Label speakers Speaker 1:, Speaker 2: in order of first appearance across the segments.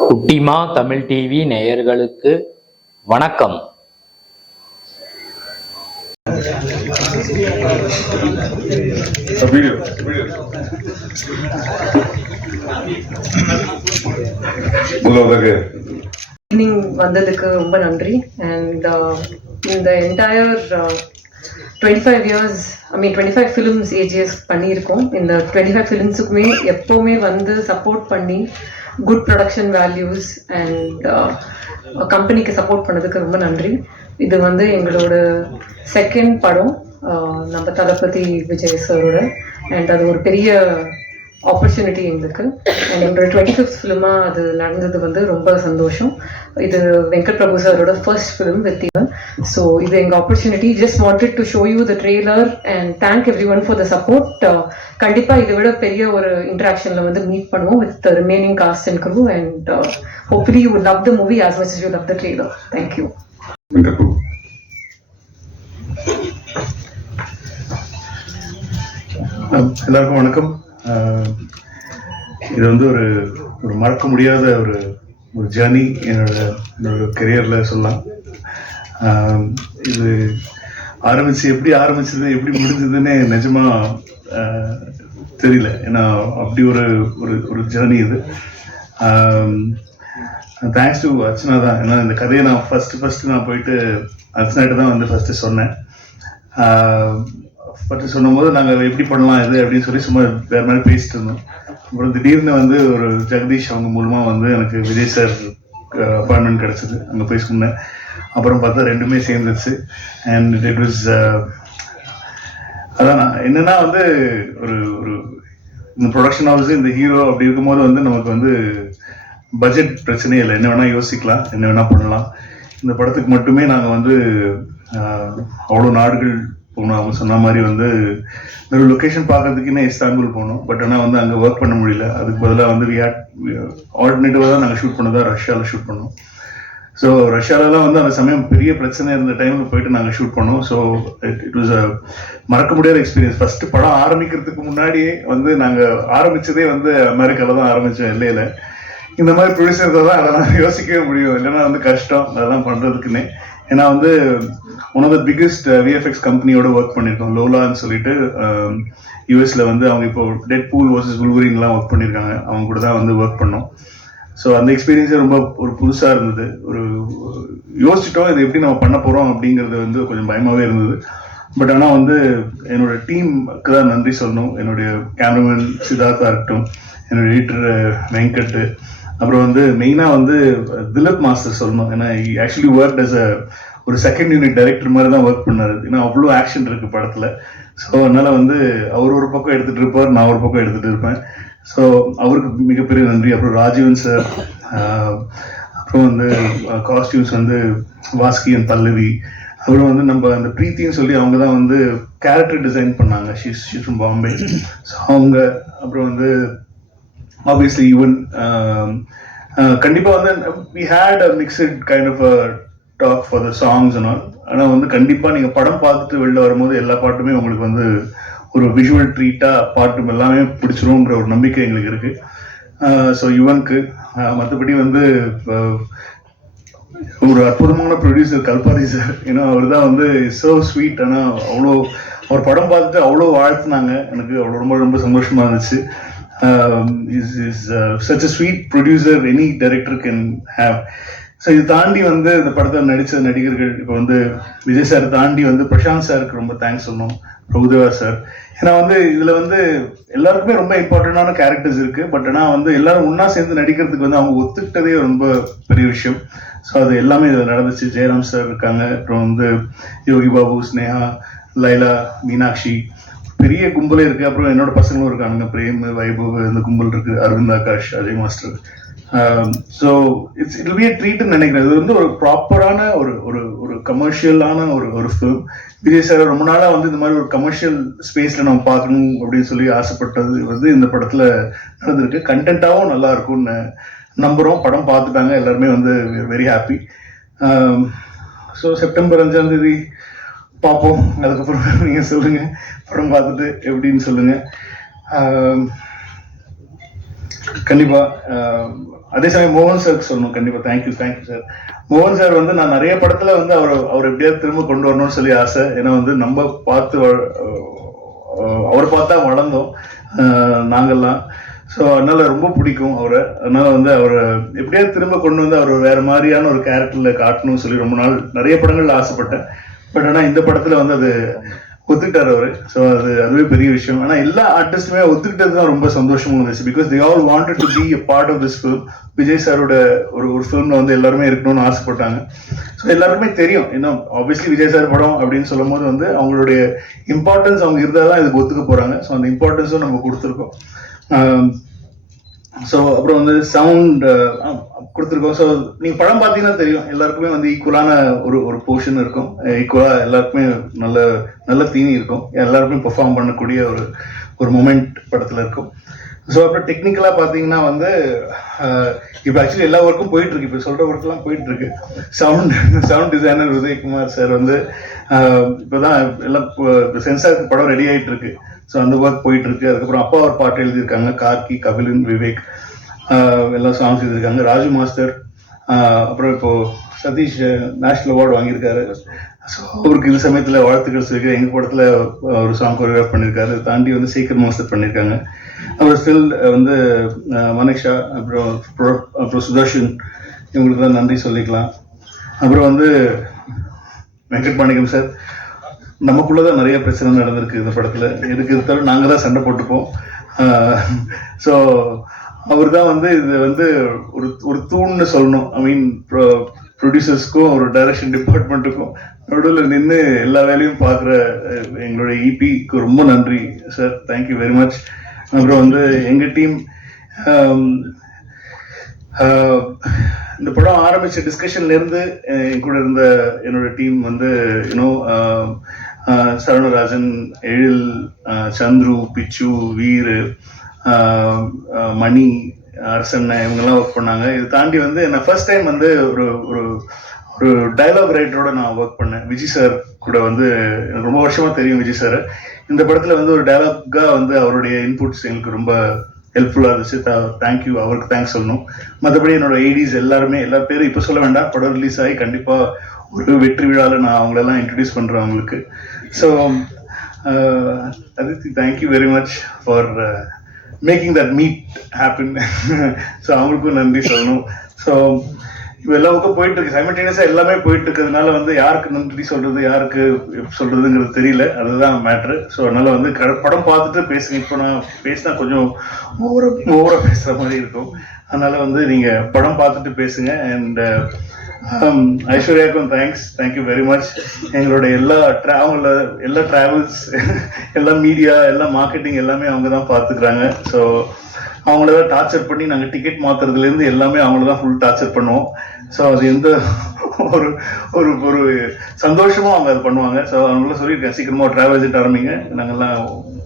Speaker 1: குட்டிமா தமிழ் டிவி நேயர்களுக்கு வணக்கம்.
Speaker 2: ஈவினிங் வந்ததுக்கு ரொம்ப நன்றி. அண்ட் uh, இந்த entire twenty five years I mean twenty five films AGS பண்ணியிருக்கோம். இந்த டுவெண்ட்டி ஃபைவ் ஃபிலிம்ஸுக்குமே எப்போவுமே வந்து சப்போர்ட் பண்ணி குட் ப்ரொடக்ஷன் வேல்யூஸ் அண்ட் கம்பெனிக்கு சப்போர்ட் பண்ணதுக்கு ரொம்ப நன்றி. இது வந்து எங்களோட செகண்ட் படம் uh, நம்ம தளபதி விஜய் சரோட அண்ட் அது ஒரு பெரிய ஆப்பர்ச்சுனிட்டி எங்களுக்கு. அண்ட் என்னோட டுவெண்ட்டி ஃபிஃப்த் ஃபிலிமாக அது நடந்தது வந்து ரொம்ப சந்தோஷம். இது வெங்கட் பிரபு சாரோட ஃபர்ஸ்ட் ஃபிலிம் வித் இவன் ஸோ இது எங்கள் opportunity just wanted to show you the trailer and thank everyone for the support கண்டிப்பாக இதை விட பெரிய ஒரு இன்ட்ராக்ஷனில் வந்து மீட் பண்ணுவோம் with remaining cast and crew and hopefully you love the movie as much you love the trailer thank you
Speaker 3: வெங்கட்பு
Speaker 4: எல்லாருக்கும் வணக்கம். இது வந்து ஒரு ஒரு மறக்க முடியாத ஒரு ஒரு ஜேர்னி என்னோட என்னோட கெரியரில் சொல்லலாம். இது ஆரம்பிச்சு எப்படி ஆரம்பிச்சது எப்படி முடிஞ்சதுன்னு நிஜமா தெரியல. ஏன்னா அப்படி ஒரு ஒரு ஒரு ஜேர்னி இது. தேங்க்ஸ் டு அர்ச்சனா தான். ஏன்னா இந்த கதையை நான் ஃபர்ஸ்ட் ஃபர்ஸ்ட் நான் போயிட்டு அர்ச்சனாட்டு தான் வந்து ஃபர்ஸ்ட் சொன்னேன். பற்றி சொல்லும்போது நாங்கள் எப்படி பண்ணலாம் இது அப்படின்னு சொல்லி சும்மா வேறு மாதிரி பேசிட்டு இருந்தோம். அப்புறம் திடீர்னு வந்து ஒரு ஜெகதீஷ் அவங்க மூலமாக வந்து எனக்கு விஜய் சார் அப்பாயின்மெண்ட் கிடச்சிது. அங்கே போய் சொன்னேன். அப்புறம் பார்த்தா ரெண்டுமே சேர்ந்துச்சு அண்ட் இட் வாஸ் அதான் என்னன்னா வந்து ஒரு ஒரு இந்த ப்ரொடக்ஷன் ஹவுஸ் இந்த ஹீரோ அப்படி இருக்கும்போது வந்து நமக்கு வந்து பட்ஜெட் பிரச்சனையே இல்லை. என்ன வேணால் யோசிக்கலாம். என்ன வேணால் பண்ணலாம். இந்த படத்துக்கு மட்டுமே நாங்கள் வந்து அவ்வளோ நாடுகள் போனோம் அவங்க சொன்ன மாதிரி வந்து ஒரு லொக்கேஷன் பார்க்கறதுக்குன்னே இஸ்தான்புல் போனோம் பட் ஆனால் வந்து அங்கே ஒர்க் பண்ண முடியல. அதுக்கு பதிலாக வந்து ஆல்டர்னேட்டிவாக தான் நாங்கள் ஷூட் பண்ணதா. ரஷ்யாவில் ஷூட் பண்ணோம். ஸோ ரஷ்யாவிலலாம் வந்து அந்த சமயம் பெரிய பிரச்சனை இருந்த டைமில் போயிட்டு நாங்கள் ஷூட் பண்ணோம். ஸோ இட் வாஸ் அ மறக்க முடியாத எக்ஸ்பீரியன்ஸ் ஃபஸ்ட்டு படம் ஆரம்பிக்கிறதுக்கு முன்னாடியே வந்து நாங்கள் ஆரம்பிச்சதே வந்து அமெரிக்காவில் தான் ஆரம்பித்தோம் எல்லையில். இந்த மாதிரி ப்ரொடியூசர் தான் அதெல்லாம் யோசிக்கவே முடியும். இல்லைன்னா வந்து கஷ்டம். அதெல்லாம் பண்ணுறதுக்குன்னே ஏன்னா வந்து one of the biggest VFX கம்பெனியோட ஒர்க் பண்ணியிருக்கோம் லோலான்னு சொல்லிட்டு um, யூஎஸ்ல வந்து அவங்க இப்போ டெட் பூல் வர்சஸ் உல்வரின்லாம் ஒர்க் பண்ணியிருக்காங்க அவங்க கூட தான் வந்து ஒர்க் பண்ணோம். ஸோ அந்த எக்ஸ்பீரியன்ஸே ரொம்ப ஒரு புதுசாக இருந்தது. ஒரு யோசிச்சிட்டோம் இது எப்படி நம்ம பண்ண போகிறோம் அப்படிங்கிறது வந்து கொஞ்சம் பயமாகவே இருந்தது. பட் ஆனால் வந்து என்னோட டீமுக்கு தான் நன்றி சொல்லணும். என்னுடைய கேமராமேன் சித்தார்த்தா இருக்கட்டும் என்னோட எடிட்டர் uh, வெங்கட் அப்புறம் வந்து மெயினாக வந்து திலப் மாஸ்டர் சொல்லணும். ஏன்னா ஆக்சுவலி ஒர்க் அஸ் அ ஒரு செகண்ட் யூனிட் டைரக்டர் மாதிரி தான் ஒர்க் பண்ணாரு. ஏன்னா அவ்வளோ ஆக்ஷன் இருக்கு படத்தில். ஸோ அதனால வந்து அவர் ஒரு பக்கம் எடுத்துகிட்டு இருப்பார் நான் ஒரு பக்கம் எடுத்துகிட்டு இருப்பேன். ஸோ அவருக்கு மிகப்பெரிய நன்றி. அப்புறம் ராஜீவன் சார் அப்புறம் வந்து காஸ்டியூம்ஸ் வந்து வாஸ்கி அண்ட் பல்லவி. அப்புறம் வந்து நம்ம அந்த பிரீத்தின்னு சொல்லி அவங்க தான் வந்து கேரக்டர் டிசைன் பண்ணாங்க. ஷீஸ் ஷீஸ் பாம்பே ஸோ அவங்க அப்புறம் வந்து ஆப்வியஸ்லி ஈவன் கண்டிப்பாக வந்து we had a mixed kind of a talk for the songs and ஆனால் வந்து கண்டிப்பாக நீங்கள் படம் பார்த்துட்டு வெளில வரும்போது எல்லா பாட்டுமே உங்களுக்கு வந்து ஒரு விஷுவல் ட்ரீட்டாக பாட்டு எல்லாமே பிடிச்சிரும்ன்ற ஒரு நம்பிக்கை எங்களுக்கு இருக்குது ஸோ யுவனுக்கு மற்றபடி வந்து ஒரு அற்புதமான ப்ரொடியூசர் கல்பாதி சார் ஏன்னா அவர் தான் வந்து சோ ஸ்வீட் ஆனால் அவ்வளோ அவர் படம் பார்த்துட்டு அவ்வளோ வாழ்த்துனாங்க. எனக்கு அவ்வளோ ரொம்ப ரொம்ப சந்தோஷமா இருந்துச்சு. Is is such a sweet producer any director can have so இது தாண்டி வந்து இந்த படத்தில் நடித்த நடிகர்கள் இப்போ வந்து விஜய் சார் தாண்டி வந்து பிரசாந்த் சாருக்கு ரொம்ப தேங்க்ஸ் சொல்லணும். பிரபுதேவா சார். ஏன்னா வந்து இதில் வந்து எல்லாருக்குமே ரொம்ப இம்பார்ட்டண்டான கேரக்டர்ஸ் இருக்குது பட் ஆனால் வந்து எல்லாரும் ஒன்றா சேர்ந்து நடிக்கிறதுக்கு வந்து அவங்க ஒத்துக்கிட்டதே ரொம்ப பெரிய விஷயம். ஸோ அது எல்லாமே இதில் நடந்துச்சு. ஜெயராம் சார் இருக்காங்க. அப்புறம் வந்து யோகி பாபு ஸ்னேகா லைலா மீனாட்சி. பெரிய கும்பலே இருக்கு. அப்புறம் என்னோட பசங்களும் இருக்காங்க பிரேம் வைபவ் இந்த கும்பல் இருக்கு. Aravind Akash Ajay master. So it's it be ட்ரீட்னு நினைக்கிறேன். இது வந்து ஒரு ப்ராப்பரான ஒரு ஒரு ஒரு கமர்ஷியலான ஒரு ஒரு ஃபிலிம் விஜய் சார் ரொம்ப நாளாக வந்து இந்த மாதிரி ஒரு கமர்ஷியல் ஸ்பேஸில் நம்ம பார்க்கணும் அப்படின்னு சொல்லி ஆசைப்பட்டது வந்து இந்த படத்தில் நடந்திருக்கு. கண்டென்ட்டாகவும் நல்லா இருக்கும்னு நம்புகிறோம் படம் பார்த்துட்டாங்க. எல்லாருமே வந்து வெரி ஹாப்பி ஸோ செப்டம்பர் அஞ்சாம் தேதி பார்ப்போம். அதுக்கப்புறம் நீங்கள் சொல்லுங்கள் படம் பார்த்துட்டு எப்படின்னு சொல்லுங்கள் கண்டிப்பா அதே சமயம் மோகன் சார் சொல்லணும். கண்டிப்பா thank you thank you sir மோகன் சார் வந்து நான் நிறைய படத்துல வந்து அவர் அவர் எப்படியாவது திரும்ப கொண்டு வரணும்னு சொல்லி ஆசை. ஏன்னா வந்து நம்ம பார்த்து வ- அவரை பார்த்தா வளர்ந்தோம். நாங்கள்லாம் ஸோ அதனால ரொம்ப பிடிக்கும் அவரை. அதனால வந்து அவரை எப்படியாவது திரும்ப கொண்டு வந்து அவர் வேற மாதிரியான ஒரு கேரக்டர்ல காட்டணும்னு சொல்லி ரொம்ப நாள் நிறைய படங்கள்ல ஆசைப்பட்டேன். பட் ஆனா இந்த படத்துல வந்து அது ஒத்துக்கிட்டார் அவரு. ஸோ அது அதுவே பெரிய விஷயம். ஆனால் எல்லா ஆர்டிஸ்டுமே ஒத்துக்கிட்டது தான் ரொம்ப சந்தோஷமும் இருந்துச்சு. Because they all wanted to be a part of this film Vijay சாரோட ஒரு ஒரு ஃபிலிம்ல வந்து எல்லாருமே இருக்கணும்னு ஆசைப்பட்டாங்க. ஸோ எல்லாருக்குமே தெரியும். இன்னும் ஆப்வியஸ்லி விஜய் சார் படம் அப்படின்னு சொல்லும் போது வந்து அவங்களுடைய இம்பார்ட்டன்ஸ் அவங்க இருந்தால் தான் இதுக்கு ஒத்துக்க போகிறாங்க ஸோ அந்த இம்பார்ட்டன்ஸும் நம்ம கொடுத்துருக்கோம். ஸோ அப்புறம் வந்து சவுண்ட் கொடுத்துருக்கோம். ஸோ நீங்கள் படம் பார்த்தீங்கன்னா தெரியும். எல்லாருக்குமே வந்து ஈக்குவலான ஒரு ஒரு போர்ஷன் இருக்கும். ஈக்குவலாக எல்லாருக்குமே நல்ல நல்ல தீனி இருக்கும். எல்லாருக்குமே பெர்ஃபார்ம் பண்ணக்கூடிய ஒரு ஒரு மூமெண்ட் படத்தில் இருக்கும். ஸோ அப்புறம் டெக்னிக்கலாக பார்த்தீங்கன்னா வந்து இப்போ ஆக்சுவலி எல்லா ஒர்க்கும் போயிட்டுருக்கு இப்போ சொல்கிற ஒர்க்கெலாம் போயிட்டுருக்கு sound sound designer Udayakumar sir வந்து இப்போ தான் எல்லாம் சென்சார் படம் ரெடி ஆகிட்டு இருக்கு. ஸோ அந்த ஒர்க் போயிட்டு இருக்கு அதுக்கப்புறம் அப்பா ஒரு பாட்டு எழுதியிருக்காங்க கார்கி கபிலன் விவேக். எல்லாம் சாங்ஸ் எழுதியிருக்காங்க. ராஜு மாஸ்டர் அப்புறம் இப்போ சதீஷ் நேஷனல் அவார்டு வாங்கியிருக்காரு. ஸோ அவருக்கு இந்த சமயத்தில் வாழ்த்துக்கள் சொல்லியிருக்காரு எங்கள் படத்தில் ஒரு சாங் கொரியோகிராஃப் பண்ணியிருக்காரு. தாண்டி வந்து சீக்கிரம் மாஸ்டர் பண்ணியிருக்காங்க. அப்புறம் ஸ்டில் வந்து மனிஷா அப்புறம் அப்புறம் சுதர்ஷன் இவங்களுக்கு தான் நன்றி சொல்லிக்கலாம். அப்புறம் வந்து வெங்கட் பாண்டிகம் சார். நமக்குள்ளதான் நிறைய பிரச்சனை நடந்திருக்கு இந்த படத்துல. எதுக்கு இருந்தாலும் நாங்க தான் சண்டை போட்டுப்போம். ஸோ அவர் தான் வந்து இது வந்து ஒரு ஒரு தூண்னு சொல்லணும். ஐ மீன் ப்ரொடியூசர்ஸ்க்கும் ஒரு டைரக்ஷன் டிபார்ட்மெண்ட்டுக்கும் நடுவில் நின்று எல்லா வேலையும் பார்க்குற எங்களோட இபிக்கு e ரொம்ப நன்றி சார் தேங்க்யூ வெரி மச் அப்புறம் வந்து எங்கள் டீம் இந்த படம் ஆரம்பிச்ச டிஸ்கஷன்ல இருந்து என் கூட இருந்த என்னோட டீம் வந்து யூனோ சரவணராஜன் எழில் சந்துரு பிச்சு வீர் மணி அரசன் இவங்கெல்லாம் ஒர்க் பண்ணாங்க. இது தாண்டி வந்து நான் ஃபர்ஸ்ட் டைம் வந்து ஒரு ஒரு ஒரு டைலாக் ரைட்டரோட நான் ஒர்க் பண்ணேன். விஜய் சார் கூட வந்து எனக்கு ரொம்ப வருஷமா தெரியும் விஜய் சார் இந்த படத்துல வந்து ஒரு டைலாக்கா வந்து அவருடைய இன்புட்ஸ் எங்களுக்கு ரொம்ப ஹெல்ப்ஃபுல்லாக இருந்துச்சு. தேங்க்யூ அவருக்கு தேங்க்ஸ் சொல்லணும். மற்றபடி என்னோட ஐடிஸ் எல்லாருமே எல்லா பேரும் இப்போ சொல்ல வேண்டாம். படம் ரிலீஸ் ஆகி கண்டிப்பாக ஒரு வெற்றி விழாவில் நான் அவங்களெல்லாம் இன்ட்ரடியூஸ் பண்ணுறேன் அவங்களுக்கு. So Aditi thank you very much for making that meet happen so அவங்களுக்கும் நன்றி சொல்லணும். ஸோ இப்போ எல்லா போயிட்டு இருக்கு. சைமல்டேனியஸா எல்லாமே போயிட்டு இருக்கிறதுனால வந்து யாருக்கு நன்றி சொல்றது யாருக்கு எப்படி சொல்றதுங்கிறது தெரியல. அதுதான் மேட்ரு ஸோ அதனால வந்து க- படம் பார்த்துட்டு பேசுங்க. இப்போ நான் பேசினா கொஞ்சம் ஓவர ஓவரா பேசுற மாதிரி இருக்கும். அதனால வந்து நீங்க படம் பார்த்துட்டு பேசுங்க. And ஐஸ்வர்யாக்கும் thanks thank you very much எங்களோட எல்லா ட்ராவலில் எல்லா டிராவல்ஸ் எல்லா மீடியா எல்லா மார்க்கெட்டிங் எல்லாமே அவங்க தான் பார்த்துக்கிறாங்க. ஸோ அவங்கள தான் டார்ச்சர் பண்ணி நாங்கள் டிக்கெட் மாத்துறதுலேருந்து எல்லாமே அவங்கள தான் ஃபுல் டார்ச்சர் பண்ணுவோம். ஸோ அது எந்த ஒரு ஒரு ஒரு சந்தோஷமும் அவங்க அது பண்ணுவாங்க. ஸோ அவங்கள சொல்லியிருக்கேன் சீக்கிரமாக ட்ராவல் ஏஜென்ட் ஆரம்பிங்க. நாங்கள்லாம்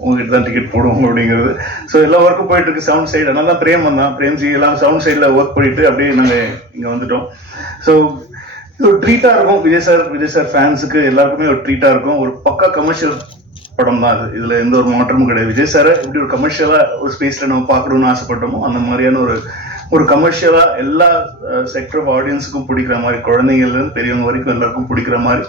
Speaker 4: உங்ககிட்ட தான் டிக்கெட் போடுவோம் அப்படிங்கிறது. ஸோ எல்லா ஒர்க்கும் போயிட்டு இருக்கு சவுண்ட் சைடு அதனால தான் பிரேம் வந்தான். பிரேம்ஜி எல்லாம் சவுண்ட் சைடில் ஒர்க் பண்ணிட்டு அப்படியே நாங்கள் இங்கே வந்துட்டோம். ஸோ இது ஒரு ட்ரீட்டாக இருக்கும். விஜய் சார் விஜய் சார் ஃபேன்ஸுக்கு எல்லாருக்குமே ஒரு ட்ரீட்டாக இருக்கும். ஒரு பக்கா கமர்ஷியல் படம் தான் அது. இதுல எந்த ஒரு மாற்றமும் கிடையாது. விஜய் சார இப்படி ஒரு கமர்ஷியலா ஒரு ஸ்பேஸ்ல நம்ம பார்க்கணும்னு ஆசைப்பட்டோமோ அந்த மாதிரியான ஒரு ஒரு கமர்ஷியலா எல்லா செக்டர் ஆஃப் ஆடியன்ஸுக்கும் பிடிக்கிற மாதிரி குழந்தைங்கள்ல இருந்து பெரியவங்க வரைக்கும் எல்லாருக்கும் பிடிக்கிற மாதிரி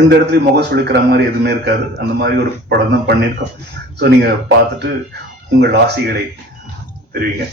Speaker 4: எந்த இடத்துலயும் முகம் சுழிக்கிற மாதிரி எதுவுமே இருக்காது. அந்த மாதிரி ஒரு படம் தான் பண்ணியிருக்கோம். ஸோ நீங்க பார்த்துட்டு உங்கள் ஆசைகளை தெரிவிங்க.